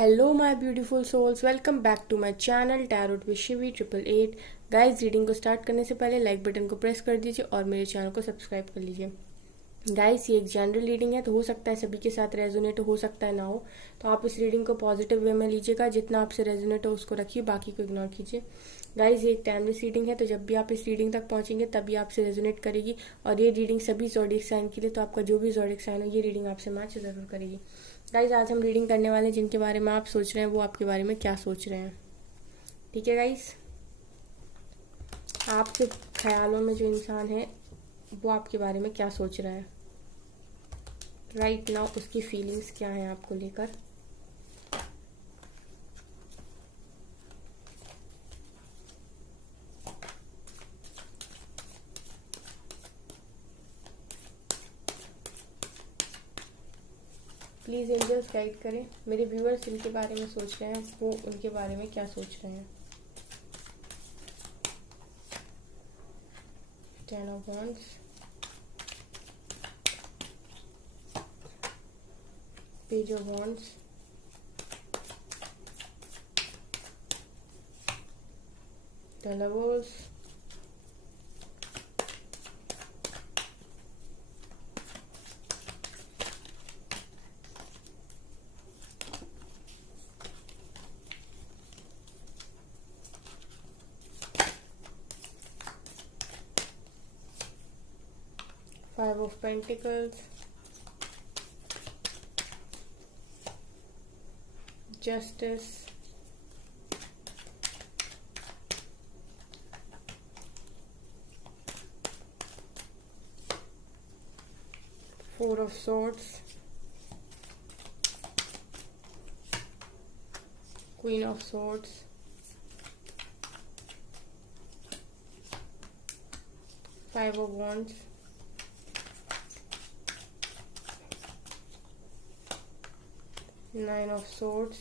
Hello my beautiful souls, welcome back to my channel tarot with Shivi 888। Guys, reading को start करने से पहले like button को press कर दीजिए और मेरे चैनल को सब्सक्राइब कर लीजिए। गाइस, ये एक जनरल रीडिंग है तो हो सकता है सभी के साथ रेजोनेट हो सकता है ना हो, तो आप इस रीडिंग को पॉजिटिव वे में लीजिएगा। जितना आपसे रेजोनेट हो उसको रखिए, बाकी को इग्नोर कीजिए। गाइस, ये एक टाइमलेस रीडिंग है तो जब भी आप इस रीडिंग तक पहुंचेंगे तभी आपसे रेजोनेट करेगी। और ये रीडिंग सभी ज़ोडिएक साइन के लिए, तो आपका जो भी ज़ोडिएक साइन हो ये रीडिंग आपसे मैच जरूर करेगी। गाइज, आज हम रीडिंग करने वाले हैं जिनके बारे में आप सोच रहे हैं वो आपके बारे में क्या सोच रहे हैं। ठीक है गाइज, आपके ख्यालों में जो इंसान है वो आपके बारे में क्या सोच रहा है राइट नाउ, उसकी फीलिंग्स क्या है आपको लेकर। प्लीज़ एंजल्स गाइड करें, मेरे व्यूअर्स जिनके बारे में सोच रहे हैं वो उनके बारे में क्या सोच रहे हैं। 10 of Wands, Page of Wands, The Lovers, Five of Pentacles, Justice, Four of Swords, Queen of Swords, Five of Wands, Nine of Swords,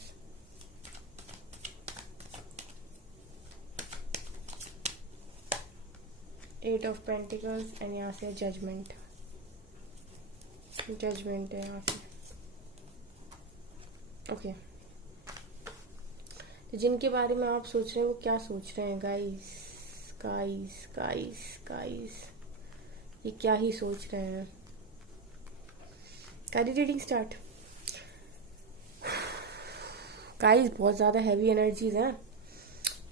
Eight of Pentacles and यहाँ से जजमेंट है यहाँ से। ओके, तो जिनके बारे में आप सोच रहे हैं वो क्या सोच रहे हैं गाइस। गाइस गाइस गाइस, ये क्या ही सोच रहे हैं। करी रीडिंग स्टार्ट। गाइस, बहुत ज़्यादा हैवी एनर्जीज हैं।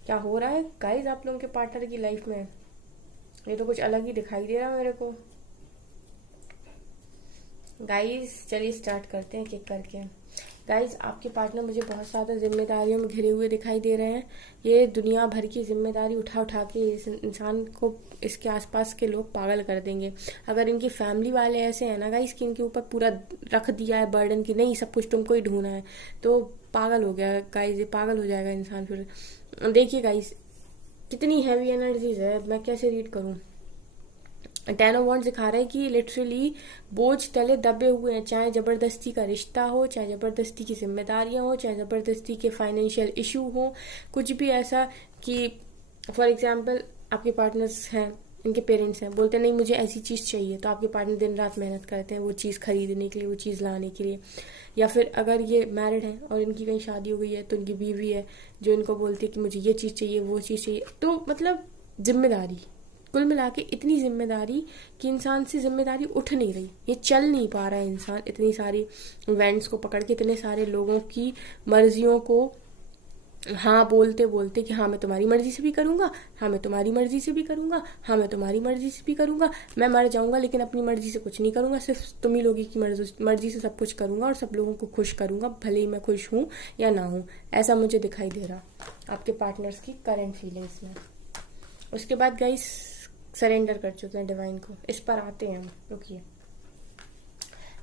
क्या हो रहा है गाइस आप लोगों के पार्टनर की लाइफ में? ये तो कुछ अलग ही दिखाई दे रहा है मेरे को। गाइस, चलिए स्टार्ट करते हैं किक करके। गाइस, आपके पार्टनर मुझे बहुत ज़्यादा जिम्मेदारियों में घिरे हुए दिखाई दे रहे हैं। ये दुनिया भर की जिम्मेदारी उठा उठा के इस इंसान को, इसके आसपास के लोग पागल कर देंगे। अगर इनकी फैमिली वाले ऐसे हैं ना गाइस कि इनके ऊपर पूरा रख दिया है बर्डन की, नहीं सब कुछ तुमको ही ढूंढना है, तो पागल हो गया गाइस, ये पागल हो जाएगा इंसान फिर। देखिए गाइस, कितनी हैवी एनर्जीज है, मैं कैसे रीड करूँ। 10 ऑफ वॉन्ड्स दिखा रहा है कि लिटरली बोझ तले दबे हुए हैं, चाहे जबरदस्ती का रिश्ता हो, चाहे जबरदस्ती की जिम्मेदारियां हो, चाहे जबरदस्ती के फाइनेंशियल इशू हो, कुछ भी ऐसा कि फॉर एग्जाम्पल आपके पार्टनर्स हैं, इनके पेरेंट्स हैं, बोलते हैं नहीं मुझे ऐसी चीज़ चाहिए, तो आपके पार्टनर दिन रात मेहनत करते हैं वो चीज़ खरीदने के लिए, वो चीज़ लाने के लिए। या फिर अगर ये मैरिड है और इनकी कहीं शादी हो गई है तो इनकी बीवी है जो इनको बोलती है कि मुझे ये चीज़ चाहिए वो चीज़ चाहिए। तो मतलब जिम्मेदारी, कुल मिला के इतनी जिम्मेदारी कि इंसान से जिम्मेदारी उठ नहीं रही, ये चल नहीं पा रहा है इंसान इतनी सारी इवेंट्स को पकड़ के, इतने सारे लोगों की मर्जियों को हाँ बोलते बोलते कि हाँ मैं तुम्हारी मर्जी से भी करूँगा, हाँ मैं तुम्हारी मर्जी से भी करूँगा, हाँ मैं तुम्हारी मर्जी से भी करूँगा, मैं मर जाऊँगा लेकिन अपनी मर्जी से कुछ नहीं करूँगा, सिर्फ तुम ही लोगों की मर्जी से सब कुछ करूँगा और सब लोगों को खुश करूँगा, भले ही मैं खुश हूँ या ना हूँ। ऐसा मुझे दिखाई दे रहा आपके पार्टनर्स की करंट फीलिंग्स में। उसके बाद गाइस सरेंडर कर चुके हैं डिवाइन को, इस पर आते हैं हम। रुकिए,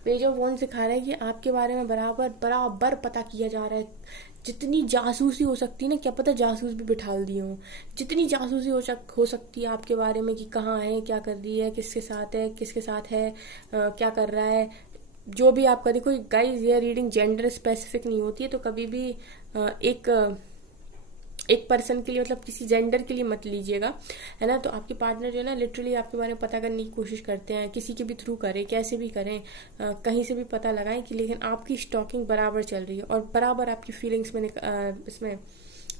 पेज ऑफ वॉन्ड्स सिखा रहा है कि आपके बारे में बराबर बराबर पता किया जा रहा है। जितनी जासूसी हो सकती है ना, क्या पता जासूस भी बिठा दिए हों, जितनी जासूसी हो सकती है आपके बारे में कि कहाँ है, क्या कर रही है, किसके साथ है, क्या कर रहा है, जो भी आपका। देखो गाइस, ये रीडिंग जेंडर स्पेसिफिक नहीं होती है, तो कभी भी एक एक पर्सन के लिए, मतलब किसी जेंडर के लिए मत लीजिएगा, है ना। तो आपके पार्टनर जो है ना लिटरली आपके बारे में पता करने की कोशिश करते हैं, किसी के भी थ्रू करें, कैसे भी करें, कहीं से भी पता लगाएं कि, लेकिन आपकी स्टॉकिंग बराबर चल रही है और बराबर आपकी फीलिंग्स में इसमें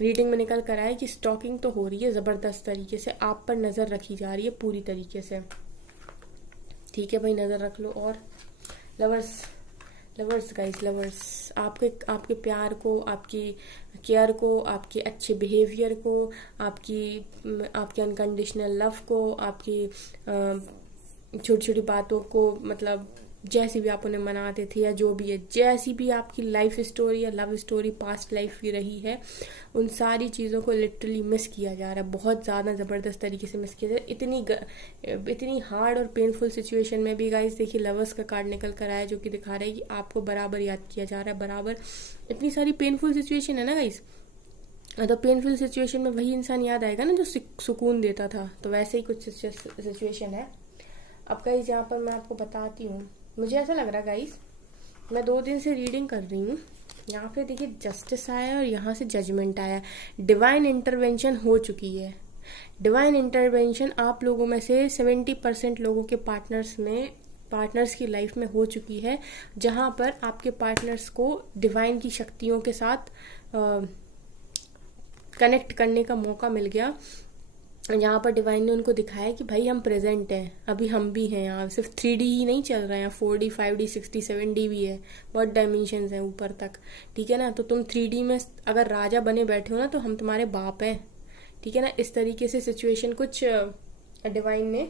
रीडिंग में निकल कर आए कि स्टॉकिंग तो हो रही है ज़बरदस्त तरीके से, आप पर नज़र रखी जा रही है पूरी तरीके से। ठीक है भाई, नज़र रख लो। और लवर्स गाइस, लवर्स आपके प्यार को, आपकी केयर को, आपके अच्छे बिहेवियर को, आपके अनकंडीशनल लव को, आपकी छोटी छोटी बातों को, मतलब जैसी भी आप उन्हें मनाते थे या जो भी है, जैसी भी आपकी लाइफ स्टोरी या लव स्टोरी पास्ट लाइफ की रही है, उन सारी चीज़ों को लिटरली मिस किया जा रहा है, बहुत ज़्यादा ज़बरदस्त तरीके से मिस किया जा रहा है। इतनी हार्ड और पेनफुल सिचुएशन में भी गाइस देखिए लवर्स का कार्ड निकल कर आया, जो कि दिखा रहा है कि आपको बराबर याद किया जा रहा है, बराबर। इतनी सारी पेनफुल सिचुएशन है ना गाइस, तो पेनफुल सिचुएशन में वही इंसान याद आएगा ना जो सुकून देता था, तो वैसे ही कुछ सिचुएशन है। अब गाइस यहाँ पर मैं आपको बताती हूँ, मुझे ऐसा लग रहा है गाइस, मैं 2 दिन से रीडिंग कर रही हूँ, यहाँ पे देखिए जस्टिस आया और यहाँ से जजमेंट आया। डिवाइन इंटरवेंशन हो चुकी है। डिवाइन इंटरवेंशन आप लोगों में से 70% लोगों के पार्टनर्स की लाइफ में हो चुकी है, जहाँ पर आपके पार्टनर्स को डिवाइन की शक्तियों के साथ कनेक्ट करने का मौका मिल गया। यहाँ पर डिवाइन ने उनको दिखाया कि भाई हम प्रेजेंट हैं, अभी हम भी हैं यहाँ, सिर्फ 3D ही नहीं चल रहा है, 4D 5D 67D भी है, बहुत डायमेंशंस हैं ऊपर तक। ठीक है ना, तो तुम 3D में अगर राजा बने बैठे हो ना, तो हम तुम्हारे बाप हैं। ठीक है ना, इस तरीके से सिचुएशन कुछ डिवाइन ने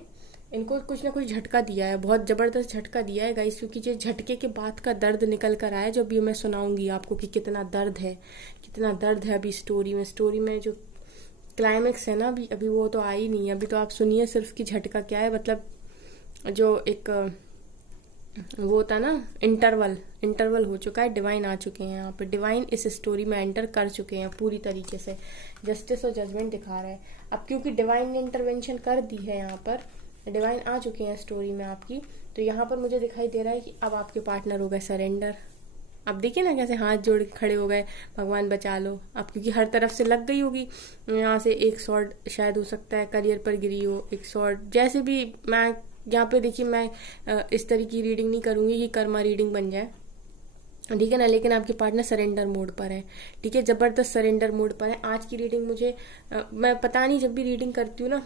इनको कुछ ना कुछ झटका दिया है, बहुत ज़बरदस्त झटका दिया है गाइस, क्योंकि जो झटके के बाद का दर्द निकल कर आया, जो अभी मैं सुनाऊंगी आपको कि कितना दर्द है अभी स्टोरी में जो क्लाइमेक्स है ना, अभी वो तो आई नहीं है, अभी तो आप सुनिए सिर्फ कि झटका क्या है। मतलब जो एक वो होता ना इंटरवल हो चुका है, डिवाइन आ चुके हैं यहाँ पे, डिवाइन इस स्टोरी में एंटर कर चुके हैं पूरी तरीके से, जस्टिस और जजमेंट दिखा रहा है। अब क्योंकि डिवाइन ने इंटरवेंशन कर दी है, यहाँ पर डिवाइन आ चुके हैं स्टोरी में आपकी, तो यहाँ पर मुझे दिखाई दे रहा है कि अब आपके पार्टनर हो गए सरेंडर। अब देखिए ना कैसे हाथ जोड़ के खड़े हो गए, भगवान बचा लो। अब क्योंकि हर तरफ से लग गई होगी, यहाँ से एक शॉट शायद हो सकता है करियर पर गिरी हो, एक शॉट जैसे भी। मैं यहाँ पे देखिए, मैं इस तरह की रीडिंग नहीं करूँगी कि कर्मा रीडिंग बन जाए, ठीक है ना, लेकिन आपके पार्टनर सरेंडर मोड पर है। ठीक है, जबरदस्त सरेंडर मोड पर है। आज की रीडिंग मुझे मैं पता नहीं, जब भी रीडिंग करती हूँ ना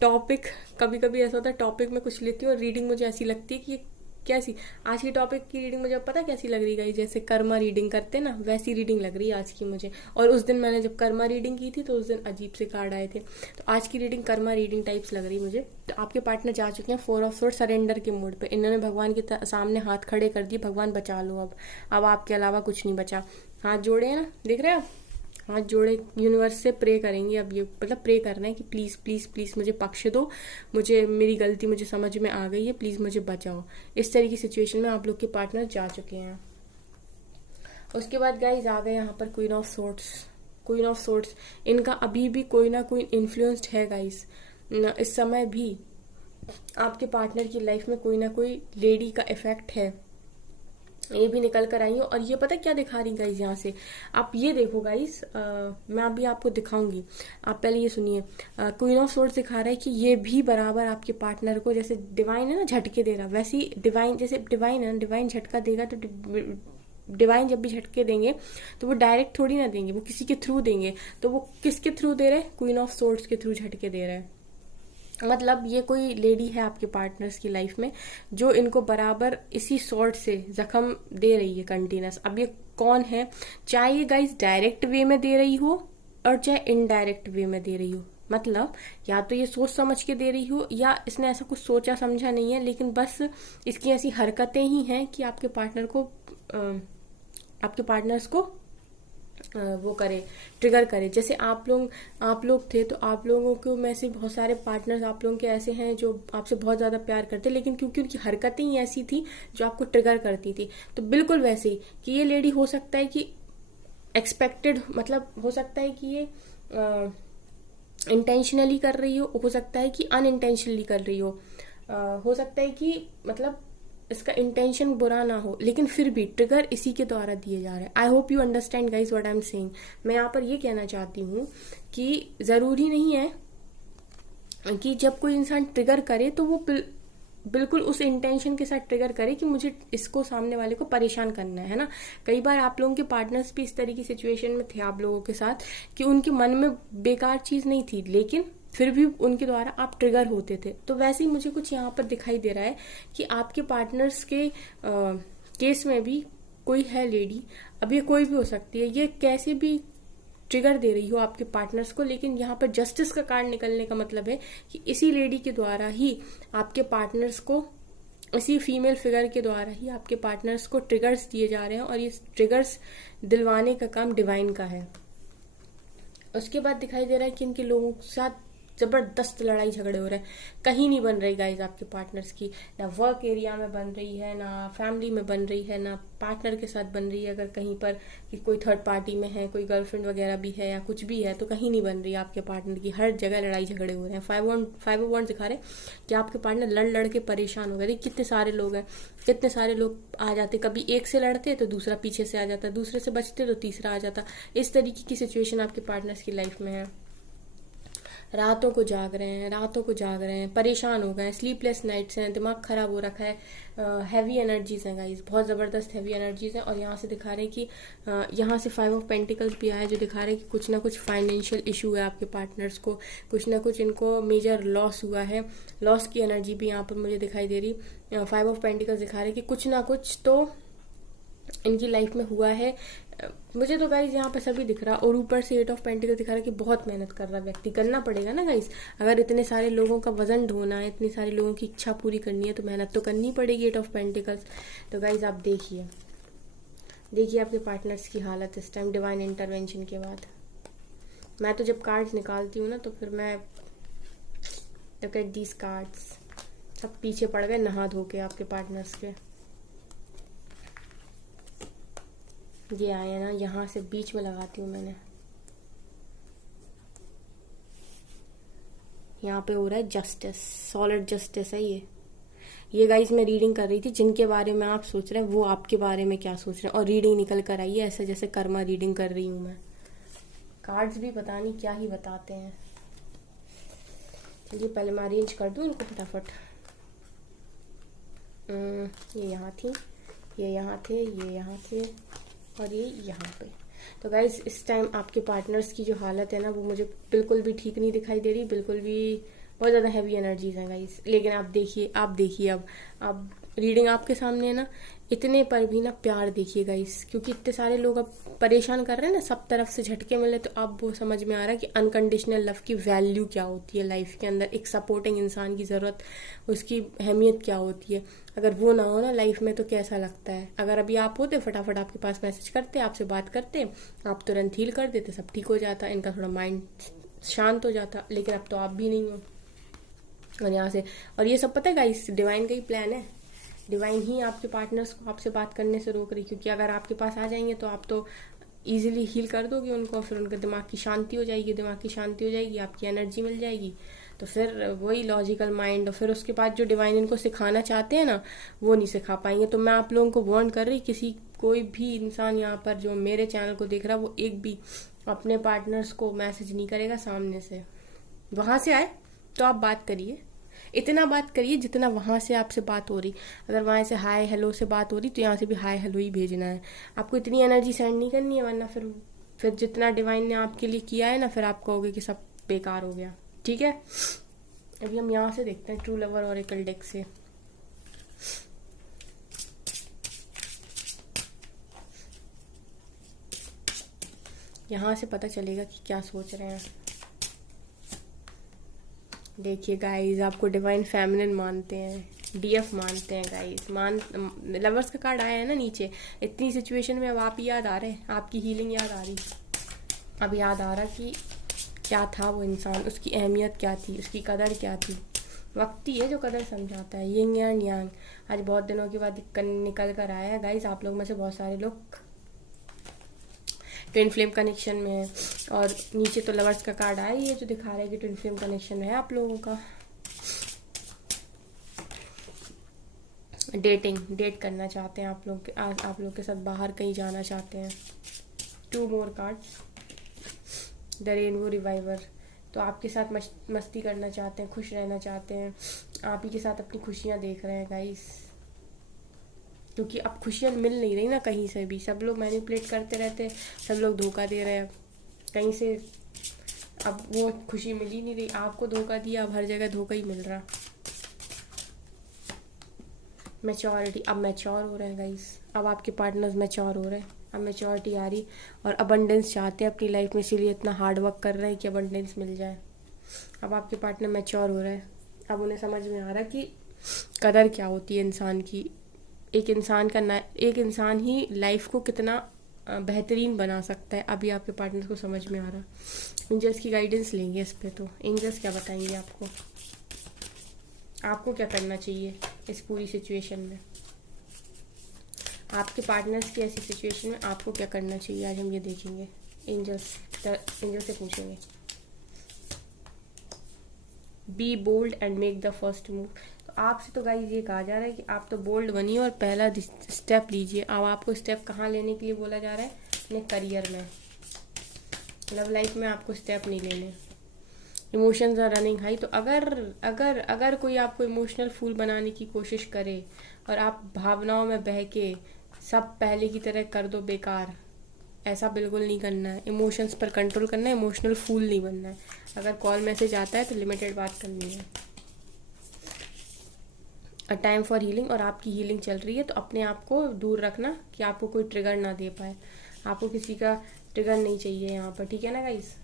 टॉपिक कभी कभी ऐसा होता है, टॉपिक में कुछ लेती हूँ और रीडिंग मुझे ऐसी लगती है कि कैसी, आज की टॉपिक की रीडिंग मुझे पता कैसी लग रही है, जैसे कर्मा रीडिंग करते ना, वैसी रीडिंग लग रही है आज की मुझे। और उस दिन मैंने जब कर्मा रीडिंग की थी तो उस दिन अजीब से कार्ड आए थे, तो आज की रीडिंग कर्मा रीडिंग टाइप्स लग रही मुझे। तो आपके पार्टनर जा चुके हैं 4 ऑफ सोर्ड सरेंडर के मोड पे, इन्होंने भगवान के सामने हाथ खड़े कर दिए, भगवान बचा लो, अब आपके अलावा कुछ नहीं बचा। हाथ जोड़े हैं ना, दिख रहे हैं आप, हाथ जोड़े यूनिवर्स से प्रे करेंगे। अब ये मतलब प्रे करना है कि प्लीज़ प्लीज़ प्लीज़ मुझे बख्श दो, मुझे मेरी गलती मुझे समझ में आ गई है, प्लीज़ मुझे बचाओ। इस तरह की सिचुएशन में आप लोग के पार्टनर जा चुके हैं। उसके बाद गाइज आ गए यहाँ पर क्वीन ऑफ सोर्ट्स। इनका अभी भी कोई ना कोई इन्फ्लुएंस्ड है गाइज, इस समय भी आपके पार्टनर की लाइफ में कोई ना कोई लेडी का इफेक्ट है, ये भी निकल कर आई हूँ। और ये पता क्या दिखा रही गाइज, यहाँ से आप ये देखो गाइज, मैं अभी आपको दिखाऊंगी, आप पहले ये सुनिए। क्वीन ऑफ सोर्ड्स दिखा रहा है कि ये भी बराबर आपके पार्टनर को, जैसे डिवाइन है ना झटके दे रहा, वैसे ही डिवाइन, जैसे डिवाइन है ना, डिवाइन झटका देगा, तो डिवाइन जब भी झटके देंगे तो वो डायरेक्ट थोड़ी ना देंगे, वो किसी के थ्रू देंगे। तो वो किसके थ्रू दे रहे हैं, क्वीन ऑफ सोर्ड्स के थ्रू झटके दे रहे हैं। मतलब ये कोई लेडी है आपके पार्टनर्स की लाइफ में जो इनको बराबर इसी सॉर्ट से जख्म दे रही है कंटिन्यूस। अब ये कौन है, चाहे ये गाइस डायरेक्ट वे में दे रही हो और चाहे इनडायरेक्ट वे में दे रही हो, मतलब या तो ये सोच समझ के दे रही हो या इसने ऐसा कुछ सोचा समझा नहीं है, लेकिन बस इसकी ऐसी हरकतें ही हैं कि आपके पार्टनर्स को वो करे, ट्रिगर करे। जैसे आप लोग थे, तो आप लोगों को में से बहुत सारे पार्टनर्स आप लोगों के ऐसे हैं जो आपसे बहुत ज़्यादा प्यार करते, लेकिन क्योंकि उनकी हरकतें ही ऐसी थी जो आपको ट्रिगर करती थी। तो बिल्कुल वैसे ही कि ये लेडी हो सकता है कि एक्सपेक्टेड, मतलब हो सकता है कि ये इंटेंशनली कर रही हो सकता है कि अनइंटेंशनली कर रही हो सकता है कि मतलब इसका इंटेंशन बुरा ना हो, लेकिन फिर भी ट्रिगर इसी के द्वारा दिए जा रहे हैं। I hope you understand guys what I am saying. मैं यहाँ पर ये कहना चाहती हूँ कि ज़रूरी नहीं है कि जब कोई इंसान ट्रिगर करे तो वो बिल्कुल उस इंटेंशन के साथ ट्रिगर करे कि मुझे इसको, सामने वाले को परेशान करना है ना। कई बार आप लोगों के पार्टनर्स भी इस तरह की सिचुएशन में थे आप लोगों के साथ कि उनके मन में बेकार चीज़ नहीं थी, लेकिन फिर भी उनके द्वारा आप ट्रिगर होते थे। तो वैसे ही मुझे कुछ यहाँ पर दिखाई दे रहा है कि आपके पार्टनर्स के केस में भी कोई है लेडी, अब ये कोई भी हो सकती है, ये कैसे भी ट्रिगर दे रही हो आपके पार्टनर्स को, लेकिन यहाँ पर जस्टिस का कार्ड निकलने का मतलब है कि इसी लेडी के द्वारा ही आपके पार्टनर्स को, इसी फीमेल फिगर के द्वारा ही आपके पार्टनर्स को ट्रिगर्स दिए जा रहे हैं, और ये ट्रिगर्स दिलवाने का काम डिवाइन का है। उसके बाद दिखाई दे रहा है कि इनके लोगों के साथ जबरदस्त लड़ाई झगड़े हो रहे हैं। कहीं नहीं बन रही गाइज आपके पार्टनर्स की, ना वर्क एरिया में बन रही है, ना फैमिली में बन रही है, ना पार्टनर के साथ बन रही है। अगर कहीं पर कि कोई थर्ड पार्टी में है, कोई गर्लफ्रेंड वगैरह भी है या कुछ भी है, तो कहीं नहीं बन रही है आपके पार्टनर की। हर जगह लड़ाई झगड़े हो रहे हैं। 5 ऑफ वांड्स दिखा रहे कि आपके पार्टनर लड़ लड़ के परेशान हो गए। कितने सारे लोग हैं, कितने सारे लोग आ जाते, कभी एक से लड़ते तो दूसरा पीछे से आ जाता, दूसरे से बचते तो तीसरा आ जाता। इस तरीके की सिचुएशन आपके पार्टनर्स की लाइफ में है। रातों को जाग रहे हैं, रातों को जाग रहे हैं, परेशान हो गए हैं, स्लीपलेस नाइट्स हैं, दिमाग खराब हो रखा है, हैवी एनर्जीज हैं गाइस, बहुत ज़बरदस्त हैवी एनर्जीज हैं। और यहाँ से दिखा रहे हैं कि यहाँ से 5 ऑफ पेंटिकल्स भी आया, जो दिखा रहे हैं कि कुछ ना कुछ फाइनेंशियल इशू है आपके पार्टनर्स को, कुछ ना कुछ इनको मेजर लॉस हुआ है। लॉस की एनर्जी भी यहाँ पर मुझे दिखाई दे रही। 5 ऑफ पेंटिकल्स दिखा रहे हैं कि कुछ ना कुछ तो इनकी लाइफ में हुआ है। मुझे तो गाइज यहाँ पे सभी दिख रहा, और ऊपर से 8 ऑफ पेंटिकल दिखा रहा है कि बहुत मेहनत कर रहा व्यक्ति। करना पड़ेगा ना गाइज, अगर इतने सारे लोगों का वजन ढोना है, इतने सारे लोगों की इच्छा पूरी करनी है, तो मेहनत तो करनी पड़ेगी। 8 ऑफ पेंटिकल्स। तो गाइज आप देखिए आपके पार्टनर्स की हालत इस टाइम डिवाइन इंटरवेंशन के बाद। मैं तो जब कार्ड्स निकालती हूँ ना, तो फिर मैं लुक एट दीज कार्ड्स, सब पीछे पड़ गए नहा धो के आपके पार्टनर्स के। ये आया ना, यहाँ से बीच में लगाती हूँ मैंने। यहाँ पे हो रहा है जस्टिस, सॉलिड जस्टिस है ये गाइस मैं रीडिंग कर रही थी। जिनके बारे में आप सोच रहे हैं वो आपके बारे में क्या सोच रहे हैं, और रीडिंग निकल कर आई है ऐसे जैसे कर्मा रीडिंग कर रही हूँ मैं। कार्ड्स भी पता नहीं क्या ही बताते हैं। चलिए पहले मैं अरेंज कर दूँ इनको फटाफट। ये यहाँ थी, ये यहाँ थे, ये यहाँ थे, और ये यहाँ पे। तो गाइज इस टाइम आपके पार्टनर्स की जो हालत है ना, वो मुझे बिल्कुल भी ठीक नहीं दिखाई दे रही, बिल्कुल भी बहुत ज़्यादा हैवी एनर्जीज हैं गाइज। लेकिन आप देखिए अब रीडिंग आपके सामने है ना, इतने पर भी ना प्यार देखिए गाइज, क्योंकि इतने सारे लोग अब परेशान कर रहे हैं ना, सब तरफ से झटके मिले, तो अब वो समझ में आ रहा है कि अनकंडीशनल लव की वैल्यू क्या होती है लाइफ के अंदर। एक सपोर्टिंग इंसान की ज़रूरत, उसकी अहमियत क्या होती है। अगर वो ना हो ना लाइफ में तो कैसा लगता है। अगर अभी आप होते, फटाफट आपके पास मैसेज करते, आपसे बात करते, आप तुरंत हील कर देते, सब ठीक हो जाता, इनका थोड़ा माइंड शांत हो जाता। लेकिन अब तो आप भी नहीं हो, और यहाँ से, और ये सब पता है गाइस, डिवाइन का ही प्लान है। डिवाइन ही आपके पार्टनर्स को आपसे बात करने से रोक रही, क्योंकि अगर आपके पास आ जाएंगे तो आप तो इजीली हील कर दोगे उनको, फिर उनके दिमाग की शांति हो जाएगी, आपकी एनर्जी मिल जाएगी, तो फिर वही लॉजिकल माइंड, और फिर उसके बाद जो डिवाइन इनको सिखाना चाहते हैं ना, वो नहीं सिखा पाएंगे। तो मैं आप लोगों को वार्न कर रही, कोई भी इंसान यहाँ पर जो मेरे चैनल को देख रहा है, वो एक भी अपने पार्टनर्स को मैसेज नहीं करेगा सामने से। वहां से आए तो आप बात करिए, इतना बात करिए जितना वहां से आपसे बात हो रही। अगर वहां से हाय हेलो से बात हो रही, तो यहाँ से भी हाय हेलो ही भेजना है। आपको इतनी एनर्जी सेंड नहीं करनी है, वरना फिर जितना डिवाइन ने आपके लिए किया है ना, फिर आप कहोगे कि सब बेकार हो गया। ठीक है, अभी हम यहाँ से देखते हैं ट्रू लवर ऑरेकल डेक से। यहाँ से पता चलेगा कि क्या सोच रहे हैं। देखिए गाइस, आपको डिवाइन फेमिनिन मानते हैं, डीएफ मानते हैं गाइस, लवर्स का कार्ड आया है ना नीचे। इतनी सिचुएशन में अब आप ही याद आ रहे हैं, आपकी हीलिंग याद आ रही, अब याद आ रहा कि क्या था वो इंसान, उसकी अहमियत क्या थी, उसकी कदर क्या थी। वक्त ही है जो कदर समझाता है, यिंग एंड यांग। आज बहुत दिनों के बाद निकल कर आया है गाइस। आप लोग में से बहुत सारे लोग ट्विन फ्लेम कनेक्शन में है, और नीचे तो लवर्स का कार्ड आया ही है जो दिखा रहा है कि ट्विन फ्लेम कनेक्शन है आप लोगों का। डेट करना चाहते हैं आप लोग के साथ बाहर कहीं जाना चाहते हैं। 2 more cards, the rainbow reviver. तो आपके साथ मस्ती करना चाहते हैं, खुश रहना चाहते हैं, आप ही के साथ अपनी खुशियाँ देख रहे हैं गाइस, क्योंकि अब खुशियाँ मिल नहीं रही ना कहीं से भी। सब लोग मैनिपुलेट करते रहते हैं, सब लोग धोखा दे रहे हैं कहीं से, अब वो खुशी मिल ही नहीं रही। आपको धोखा दिया, अब हर जगह धोखा ही मिल रहा। मैच्योरिटी, अब मैच्योर हो रहे हैं गाइस, अब आपके पार्टनर्स मैच्योर हो रहे हैं, अब मैच्योरिटी आ रही और अबंडेंस चाहते हैं अपनी लाइफ में, इसीलिए इतना हार्ड वर्क कर रहे हैं कि अबंडेंस मिल जाए। अब आपके पार्टनर मैच्योर हो रहे हैं, अब उन्हें समझ में आ रहा है कि कदर क्या होती है इंसान की। एक इंसान ही लाइफ को कितना बेहतरीन बना सकता है, अभी आपके पार्टनर को समझ में आ रहा। एंजल्स की गाइडेंस लेंगे इस पे, तो एंजल्स क्या बताएंगे आपको क्या करना चाहिए इस पूरी सिचुएशन में। आपके पार्टनर्स की ऐसी सिचुएशन में आपको क्या करना चाहिए, आज हम ये देखेंगे। एंजल से पूछेंगे। Be bold and make the first move. तो आपसे तो गाइस ये कहा जा रहा है कि आप तो बोल्ड बनिए और पहला स्टेप लीजिए। अब आपको स्टेप कहाँ लेने के लिए बोला जा रहा है, अपने करियर में। लव लाइफ में आपको स्टेप नहीं लेने। Emotions are running high. तो अगर कोई आपको इमोशनल फूल बनाने की कोशिश करे और आप भावनाओं में बह के सब पहले की तरह कर दो बेकार, ऐसा बिल्कुल नहीं करना है। इमोशंस पर कंट्रोल करना है, इमोशनल फूल नहीं बनना है। अगर कॉल मैसेज आता है तो लिमिटेड बात करनी है। अ टाइम फॉर हीलिंग, और आपकी हीलिंग चल रही है तो अपने आप को दूर रखना कि आपको कोई ट्रिगर ना दे पाए। आपको किसी का ट्रिगर नहीं चाहिए यहाँ पर, ठीक है ना गाइस।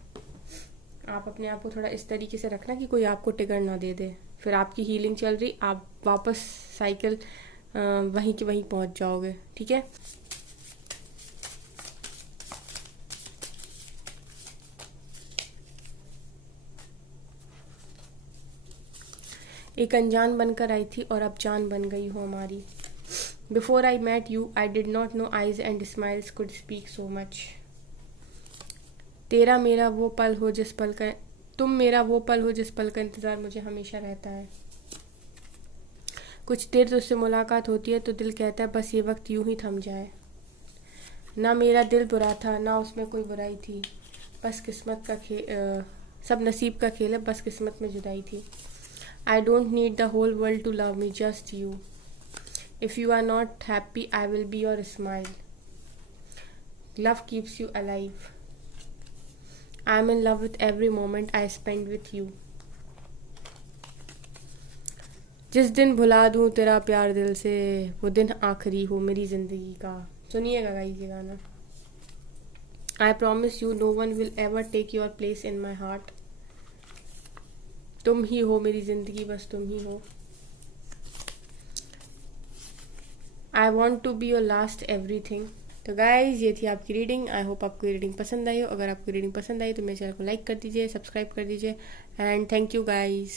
आप अपने आप को थोड़ा इस तरीके से रखना कि कोई आपको ट्रिगर ना दे दे, फिर आपकी हीलिंग चल रही, आप वापस साइकिल वहीं के वहीं पहुँच जाओगे, ठीक है। एक अनजान बनकर आई थी और अब जान बन गई हो हमारी। Before I met you I did not know eyes and smiles could speak so much. तेरा मेरा वो पल हो जिस पल का तुम मेरा वो पल हो जिस पल का इंतज़ार मुझे हमेशा रहता है। कुछ देर तुझसे मुलाकात होती है तो दिल कहता है बस ये वक्त यूं ही थम जाए। ना मेरा दिल बुरा था ना उसमें कोई बुराई थी, बस किस्मत का सब नसीब का खेल है, बस किस्मत में जुदाई थी। I don't need the whole world to love me, just you. If you are not happy, I will be your smile. Love keeps you alive. I am in love with every moment I spend with you. जिस दिन भुला दूँ तेरा प्यार दिल से, वो दिन आखिरी हो मेरी ज़िंदगी का। सुनिएगा गाइस ये गाना। I promise you no one will ever take your place in my heart. तुम ही हो मेरी ज़िंदगी, बस तुम ही हो। I want to be your last everything. तो गाइज ये थी आपकी रीडिंग। आई होप आपको रीडिंग पसंद आई हो। अगर आपको रीडिंग पसंद आई तो मेरे चैनल को लाइक कर दीजिए, सब्सक्राइब कर दीजिए, एंड थैंक यू गाइज।